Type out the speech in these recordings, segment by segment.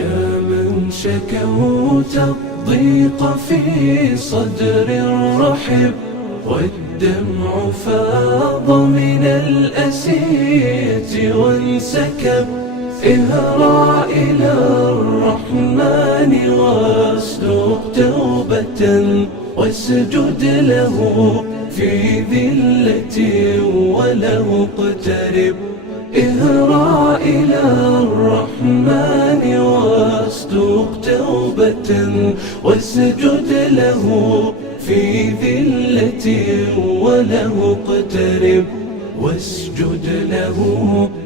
يا من شكوت الضيق في صدر رحب، والدمع فاض من الأسية وانسكب، اهرع إلى الرحمن واسلك توبة، واسجد له في ذلة وله اقترب. اهرع إلى الرحمن واسلك توبة، واسجد له في ذلة وله اقترب. واسجد له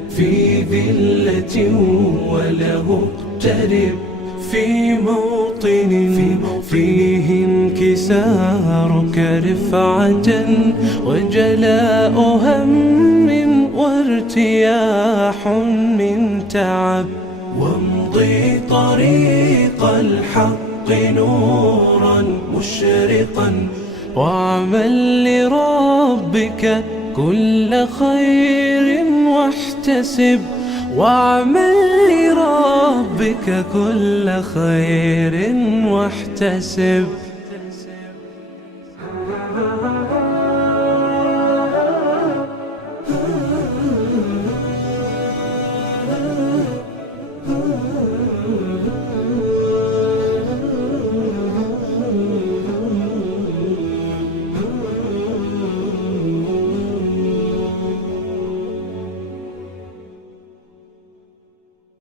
في ذلة وله اقترب. في موطن فيه انكسارك رفعة، وجلاء هم وارتياح من تعب. وامضي طريق الحق نورا مشرقا، واعمل لربك كل خير واحتسب. واعمل لربك كل خير واحتسب.